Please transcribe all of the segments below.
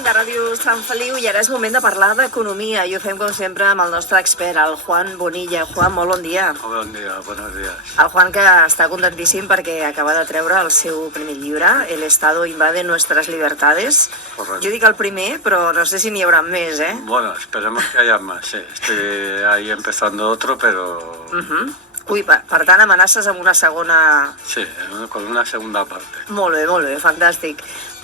Parlament de Ràdio Sant Feliu i ara és moment de parlar d'economia i ho fem com sempre amb el nostre expert, el Juan Bonilla. Juan, molt bon dia. Bon dia, buenos días. El Juan que està contentíssim perquè acaba de treure el seu primer llibre, El Estado invade nuestras libertades. Correcto. Jo dic el primer, però no sé si n'hi haurà més, eh? Bueno, esperemos que haya más, sí. Estoy ahí empezando otro, pero... Ui, per tant, amenaces amb una segona... Sí, con una segunda parte. Molt bé, fantàstic.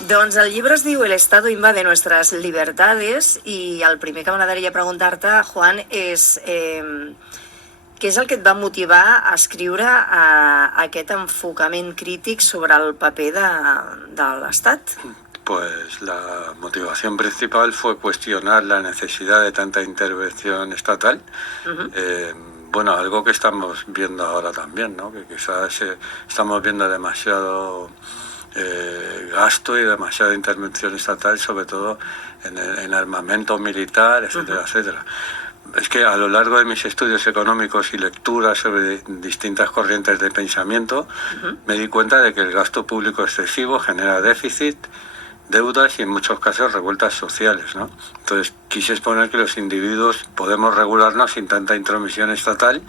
Doncs el llibre es diu El Estado invade nuestras libertades i el primer que m'agradaria preguntar-te, Juan, és què és el que et va motivar a escriure aquest enfocament crític sobre el paper de l'Estat? Pues la motivación principal fue cuestionar la necesidad de tanta intervención estatal. Bueno, algo que estamos viendo ahora también, ¿no? Que quizás estamos viendo demasiado gasto y demasiada intervención estatal, sobre todo en armamento militar, etcétera, etcétera. Es que a lo largo de mis estudios económicos y lecturas sobre distintas corrientes de pensamiento, me di cuenta de que el gasto público excesivo genera déficit, deudas y en muchos casos revueltas sociales, ¿no? Entonces quise exponer que los individuos podemos regularnos sin tanta intromisión estatal,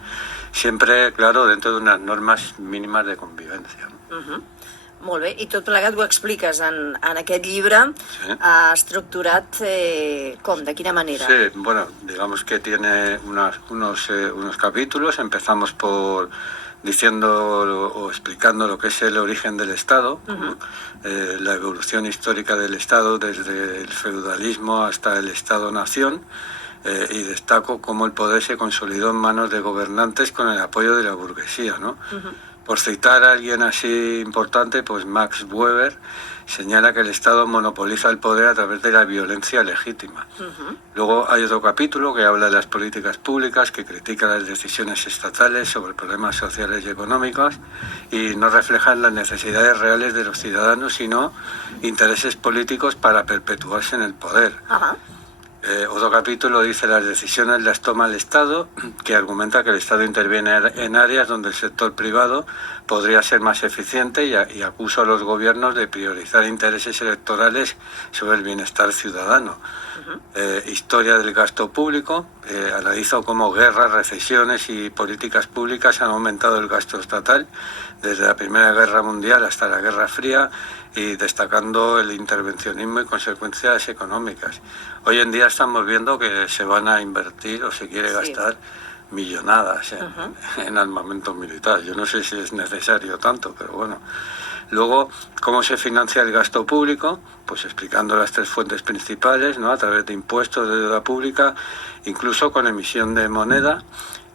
siempre, claro, dentro de unas normas mínimas de convivencia, ¿no? Molt bé, i tot plegat ho expliques en aquest llibre, Sí. estructurat com, de quina manera? Sí, bueno, digamos que tiene unos capítulos. Empezamos por diciendo o explicando lo que es el origen del Estado, la evolución histórica del Estado desde el feudalismo hasta el Estado-nación, y destaco cómo el poder se consolidó en manos de gobernantes con el apoyo de la burguesía, ¿no? Por citar a alguien así importante, pues Max Weber señala que el Estado monopoliza el poder a través de la violencia legítima. Luego hay otro capítulo que habla de las políticas públicas, que critica las decisiones estatales sobre problemas sociales y económicos y no reflejan las necesidades reales de los ciudadanos, sino intereses políticos para perpetuarse en el poder. Otro capítulo dice las decisiones las toma el Estado, que argumenta que el Estado interviene en áreas donde el sector privado podría ser más eficiente y acusa a los gobiernos de priorizar intereses electorales sobre el bienestar ciudadano. Historia del gasto público, analiza cómo guerras, recesiones y políticas públicas han aumentado el gasto estatal desde la Primera Guerra Mundial hasta la Guerra Fría, y destacando el intervencionismo y consecuencias económicas. Hoy en día estamos viendo que se van a invertir o se quiere gastar millonadas en armamento militar. Yo no sé si es necesario tanto, pero bueno. Luego, ¿cómo se financia el gasto público? Pues explicando las tres fuentes principales, ¿no? A través de impuestos, de deuda pública, incluso con emisión de moneda.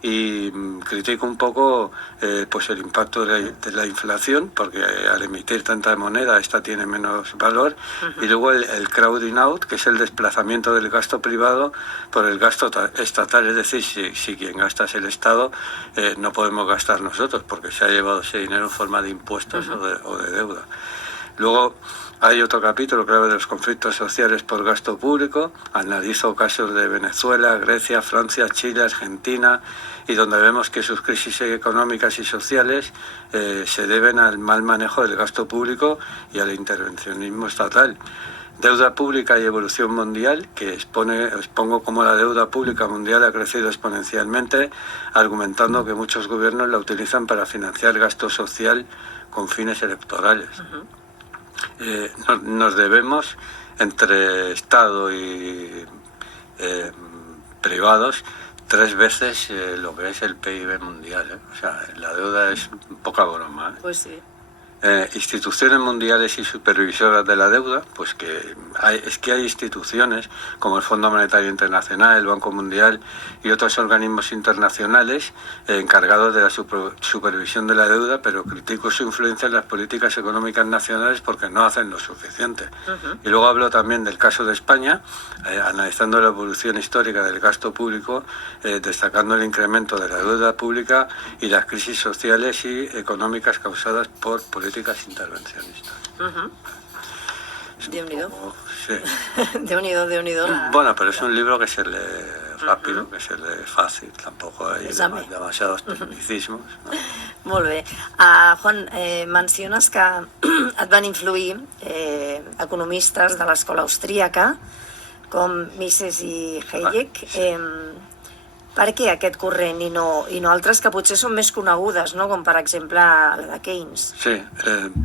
Y critico un poco pues el impacto de la inflación, porque al emitir tanta moneda esta tiene menos valor. Y luego el crowding out, que es el desplazamiento del gasto privado por el gasto estatal. Es decir, si quien gasta es el Estado, no podemos gastar nosotros, porque se ha llevado ese dinero en forma de impuestos o de deuda. Luego hay otro capítulo que habla de los conflictos sociales por gasto público. Analizo casos de Venezuela, Grecia, Francia, Chile, Argentina, y donde vemos que sus crisis económicas y sociales se deben al mal manejo del gasto público y al intervencionismo estatal. Deuda pública y evolución mundial, que expongo cómo la deuda pública mundial ha crecido exponencialmente, argumentando que muchos gobiernos la utilizan para financiar gasto social con fines electorales. Nos debemos, entre Estado y privados, 3 veces lo que es el PIB mundial, O sea, la deuda es poca broma, Pues sí. Instituciones mundiales y supervisoras de la deuda, pues que hay instituciones como el Fondo Monetario Internacional, el Banco Mundial y otros organismos internacionales encargados de la supervisión de la deuda, pero critico su influencia en las políticas económicas nacionales porque no hacen lo suficiente. Y luego hablo también del caso de España, analizando la evolución histórica del gasto público, destacando el incremento de la deuda pública y las crisis sociales y económicas causadas por políticas intervencionistas. Déu-n'hi-do. Sí. Déu-n'hi-do, Déu-n'hi-do. Bueno, pero es un libro que se lee rápido, que se lee fácil, tampoco hay demasiados tecnicismos, ¿no? Molt bé. Juan, menciones que et van influir economistes de l'escola austríaca, com Mises i Hayek. Sí. Per què aquest corrent i no altres que potser són més conegudes, ¿no? Com per exemple la de Keynes? Sí,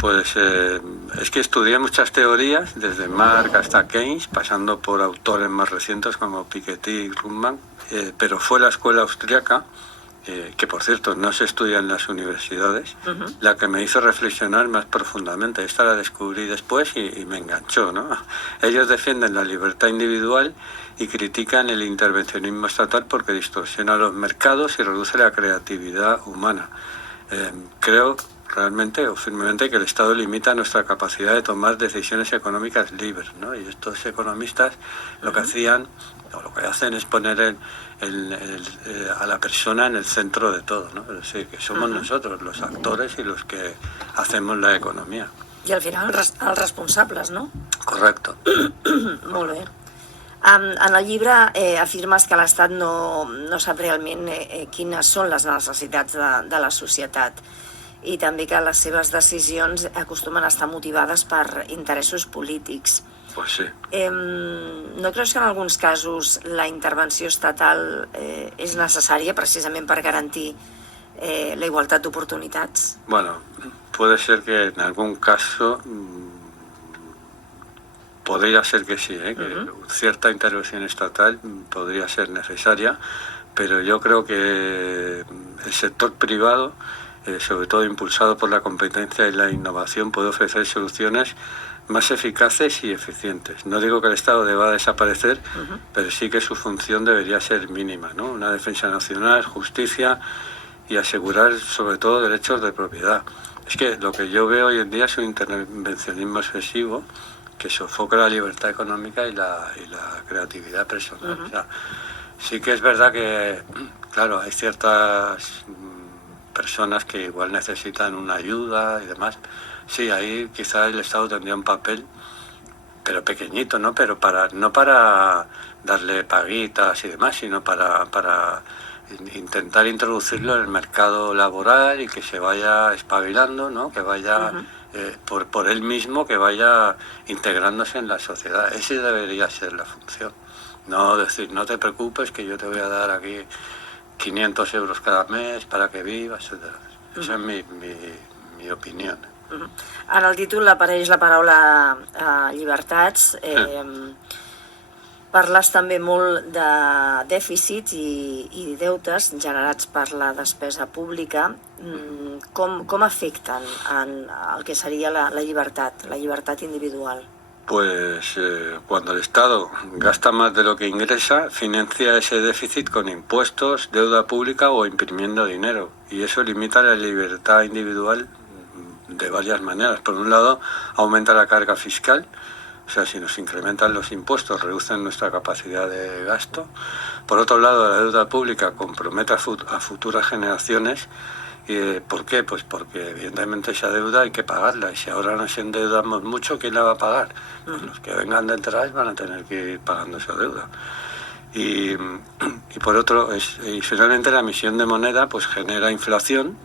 pues es que estudié muchas teorías, desde Marx hasta Keynes, pasando por autores más recientes como Piketty y Ruhlmann, pero fue la escuela austríaca, que por cierto no se estudia en las universidades, la que me hizo reflexionar más profundamente. Esta la descubrí después y me enganchó, ¿no? Ellos defienden la libertad individual y critican el intervencionismo estatal porque distorsiona los mercados y reduce la creatividad humana. Creo realmente o firmemente que el Estado limita nuestra capacidad de tomar decisiones económicas libres, ¿no? Y estos economistas lo que hacían, o lo que hacen es poner a la persona en el centro de todo, ¿no? Es decir, que somos nosotros los actores y los que hacemos la economía. I al final els responsables, no? Correcto. Molt bé. En el llibre afirmes que l'Estat no sap realment quines són les necessitats de la societat i també que les seves decisions acostumen a estar motivades per interessos polítics. Pues sí. ¿No creus que en alguns casos la intervenció estatal és necessària precisament per garantir la igualtat d'oportunitats? Bueno, puede ser que en algún caso podría ser que sí, que cierta intervención estatal podría ser necesaria, pero yo creo que el sector privado, sobre todo impulsado por la competencia y la innovación, puede ofrecer soluciones más eficaces y eficientes. No digo que el Estado deba desaparecer, pero sí que su función debería ser mínima, ¿no? Una defensa nacional, justicia y asegurar sobre todo derechos de propiedad. Es que lo que yo veo hoy en día es un intervencionismo excesivo que sofoca la libertad económica y la creatividad personal. O sea, sí que es verdad que, claro, hay ciertas personas que igual necesitan una ayuda y demás. Sí, ahí quizá el Estado tendría un papel, pero pequeñito, ¿no? Pero no para darle paguitas y demás, sino para intentar introducirlo en el mercado laboral y que se vaya espabilando, ¿no? Que vaya por él mismo, que vaya integrándose en la sociedad. Esa debería ser la función. No decir, no te preocupes que yo te voy a dar aquí 500 euros cada mes para que vivas, etc. Esa es mi opinión. En el títol apareix la paraula llibertats. Parles també molt de dèficits i deutes generats per la despesa pública. Com afecten el que seria la llibertat individual? Pues cuando el Estado gasta más de lo que ingresa, financia ese déficit con impuestos, deuda pública o imprimiendo dinero. Y eso limita la libertad individual de varias maneras. Por un lado, aumenta la carga fiscal. O sea, si nos incrementan los impuestos, reducen nuestra capacidad de gasto. Por otro lado, la deuda pública compromete a futuras generaciones. ¿Por qué? Pues porque evidentemente esa deuda hay que pagarla. Y si ahora nos endeudamos mucho, ¿quién la va a pagar? Pues los que vengan detrás van a tener que ir pagando esa deuda. Y por otro, y finalmente la emisión de moneda pues genera inflación,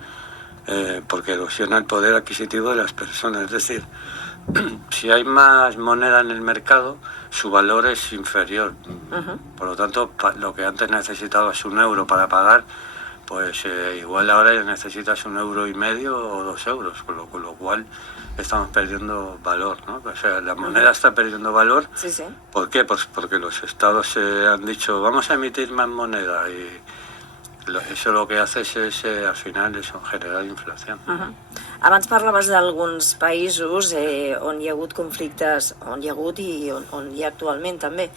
porque erosiona el poder adquisitivo de las personas. Es decir, si hay más moneda en el mercado, su valor es inferior. Por lo tanto, lo que antes necesitabas 1 euro para pagar, pues igual ahora ya necesitas 1,5 euros o 2 euros, con lo cual estamos perdiendo valor, ¿no? O sea, la moneda está perdiendo valor. Sí, sí. ¿Por qué? Pues porque los estados han dicho, vamos a emitir más moneda y eso lo que hace es al final eso, generar inflació. Abans parlaves d'alguns països on hi ha hagut conflictes, on hi ha hagut i on hi ha actualment també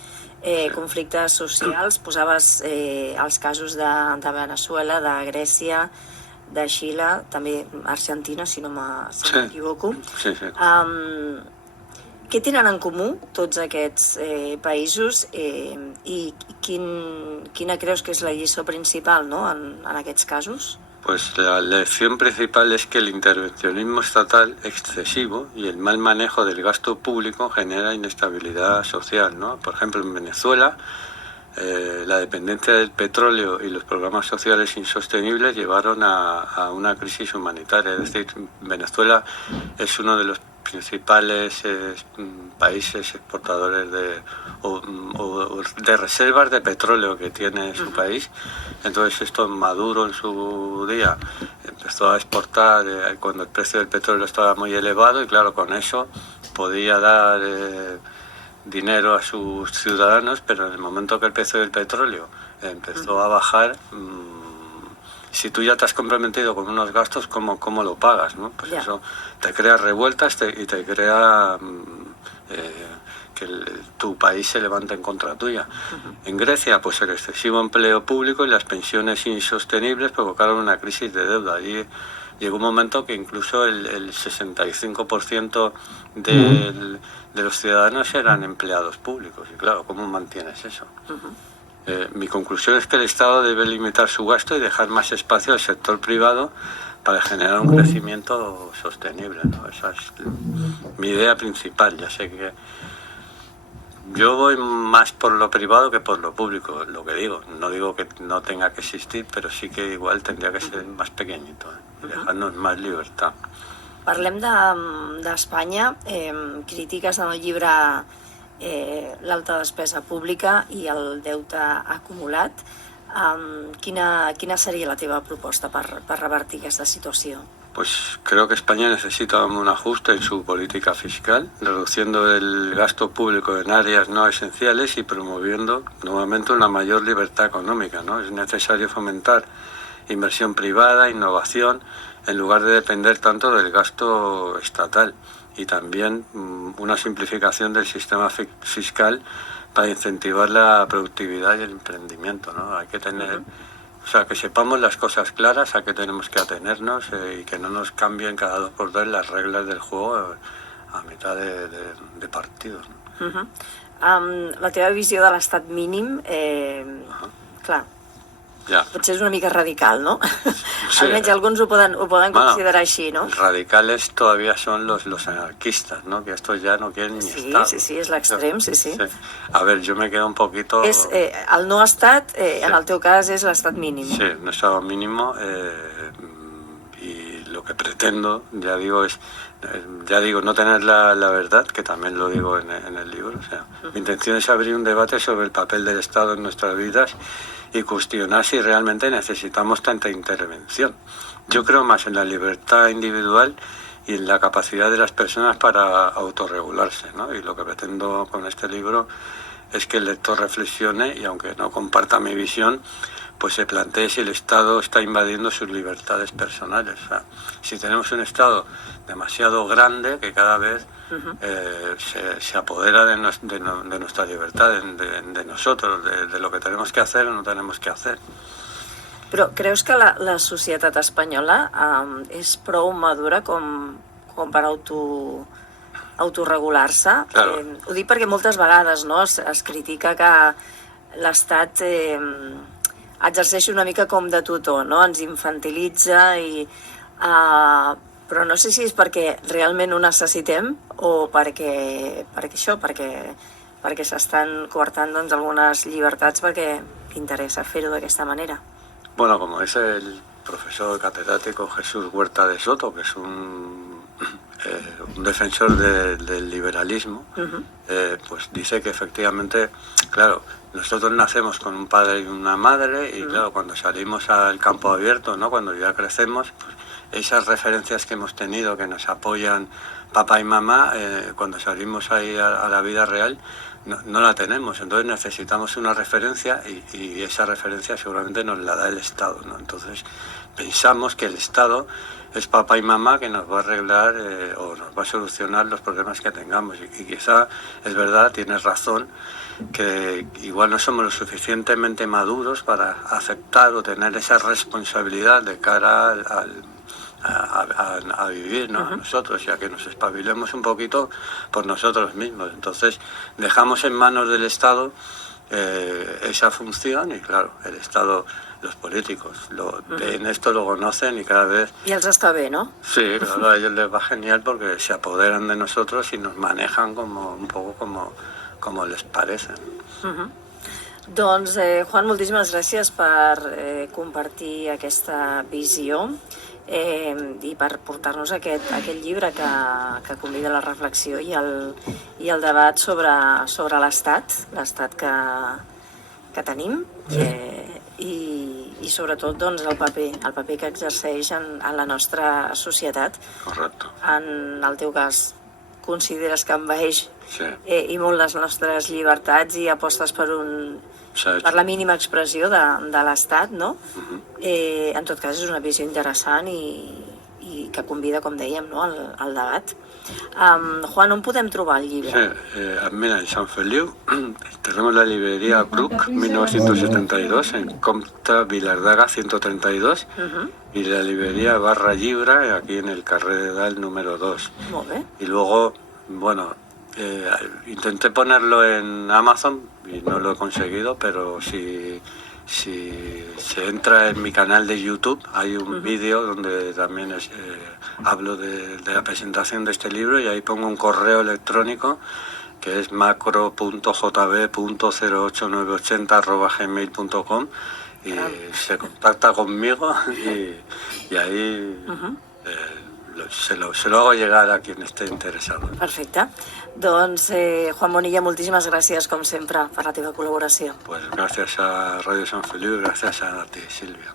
conflictes socials. Posaves els casos de Venezuela, de Grècia, de Xile, també Argentina, si no m'equivoco. Sí, sí. Què tenen en comú tots aquests països i quina creus que és la lliçó principal, no, en aquests casos? Pues la lección principal es que el intervencionismo estatal excesivo y el mal manejo del gasto público genera inestabilidad social, ¿no? Por ejemplo, en Venezuela, la dependencia del petróleo y los programas sociales insostenibles llevaron a una crisis humanitaria. Es decir, Venezuela es uno de los principales países exportadores de reservas de petróleo que tiene su país. Entonces esto Maduro en su día empezó a exportar cuando el precio del petróleo estaba muy elevado, y claro, con eso podía dar dinero a sus ciudadanos, pero en el momento que el precio del petróleo empezó a bajar, si tú ya te has comprometido con unos gastos, ¿cómo lo pagas, ¿no? Pues eso te crea revueltas y te crea que tu país se levante en contra tuya. En Grecia, pues el excesivo empleo público y las pensiones insostenibles provocaron una crisis de deuda. Allí llegó un momento que incluso el 65% de los ciudadanos eran empleados públicos. Y claro, ¿cómo mantienes eso? Mi conclusión es que el Estado debe limitar su gasto y dejar más espacio al sector privado para generar un crecimiento sostenible, ¿no? Esa es mi idea principal. Ya sé que yo voy más por lo privado que por lo público, lo que digo. No digo que no tenga que existir, pero sí que igual tendría que ser más pequeñito, y dejarnos más libertad. Parlem d'Espanya. Crítiques en el llibre l'alta despesa pública i el deute acumulat. Quina seria la teva proposta per revertir aquesta situació? Pues creo que España necesita un ajuste en su política fiscal, reduciendo el gasto público en áreas no esenciales y promoviendo nuevamente una mayor libertad económica, ¿no? Es necesario fomentar inversión privada, innovación, en lugar de depender tanto del gasto estatal, y también una simplificación del sistema fiscal para incentivar la productividad y el emprendimiento, ¿no? Hay que tener, o sea, que sepamos las cosas claras a qué tenemos que atenernos, y que no nos cambien cada 2 por 2 las reglas del juego a mitad de partidos, ¿no? La teva visió de l'estat mínim, clar, potser és una mica radical, ¿no? Sí. Almenys alguns ho poden considerar així, ¿no? Radicales todavía son los anarquistas, ¿no? Que estos ya no quieren ni Estado. Sí, es l'extrem, sí. A ver, yo me quedo un poquito... És el no estat, en el teu cas, és l'estat mínim. Sí, un estado mínimo, y lo que pretendo, ya digo, no tener la verdad, que también lo digo en el libro. O sea, mi intención es abrir un debate sobre el papel del Estado en nuestras vidas y cuestionar si realmente necesitamos tanta intervención. Yo creo más en la libertad individual y en la capacidad de las personas para autorregularse, ¿no? Y lo que pretendo con este libro es que el lector reflexione y, aunque no comparta mi visión, pues se plantee si el Estado está invadiendo sus libertades personales. O sea, si tenemos un Estado demasiado grande que cada vez se apodera de nuestra libertad, de nosotros, de lo que tenemos que hacer o no tenemos que hacer. Però creus que la societat espanyola és prou madura com per autoregular-se? Claro. Ho dic perquè moltes vegades, no, es critica que l'Estat exerceix una mica com de tutor, no? Ens infantilitza, però no sé si és perquè realment ho necessitem o perquè s'estan coartant, doncs, algunes llibertats perquè interessa fer-ho d'aquesta manera. Bueno, como dice el profesor catedrático Jesús Huerta de Soto, que es un defensor del liberalismo, pues dice que efectivamente, claro, nosotros nacemos con un padre y una madre, y claro, cuando salimos al campo abierto, ¿no? Cuando ya crecemos, pues esas referencias que hemos tenido, que nos apoyan papá y mamá, cuando salimos ahí a la vida real, no la tenemos. Entonces necesitamos una referencia, y esa referencia seguramente nos la da el Estado, ¿no? Entonces pensamos que el Estado es papá y mamá que nos va a arreglar o nos va a solucionar los problemas que tengamos. Y quizá es verdad, tienes razón, que igual no somos lo suficientemente maduros para aceptar o tener esa responsabilidad de cara a vivir, ¿no? A nosotros, ya que nos espabilemos un poquito por nosotros mismos. Entonces dejamos en manos del Estado esa función y claro, el Estado, los políticos ven esto, lo conocen y cada vez... I els està bé, no? Sí, claro, a ellos les va genial porque se apoderan de nosotros y nos manejan como un poco como les parece. Doncs, Juan, moltíssimes gràcies per compartir aquesta visió i per portar-nos aquest llibre que convida a la reflexió i el debat sobre l'estat que tenim i sobretot doncs, el paper que exerceix en la nostra societat. Correcto. En el teu cas, consideres que envaeix Sí. I molt les nostres llibertats i apostes per la mínima expressió de l'Estat, no? En tot cas, és una visió interessant i que convida, com dèiem, no? al debat. Juan, on podem trobar el llibre? Sí, mira, en Sant Feliu tenemos la librería Bruc 1972 en Comte Vilardaga 132 y la librería Barra Llibre aquí en el carrer de Dalt número 2. Molt bé. Y luego, bueno, intenté ponerlo en Amazon y no lo he conseguido, pero si se entra en mi canal de YouTube hay un vídeo donde también hablo de la presentación de este libro y ahí pongo un correo electrónico que es macro.jb.08980@gmail.com y se contacta conmigo y ahí se lo hago llegar a quien esté interesado. Perfecte. Doncs, Juan Bonilla, moltíssimes gràcies, com sempre, per la teva col·laboració. Pues gracias a Radio San Feliu y gracias a ti, Silvia.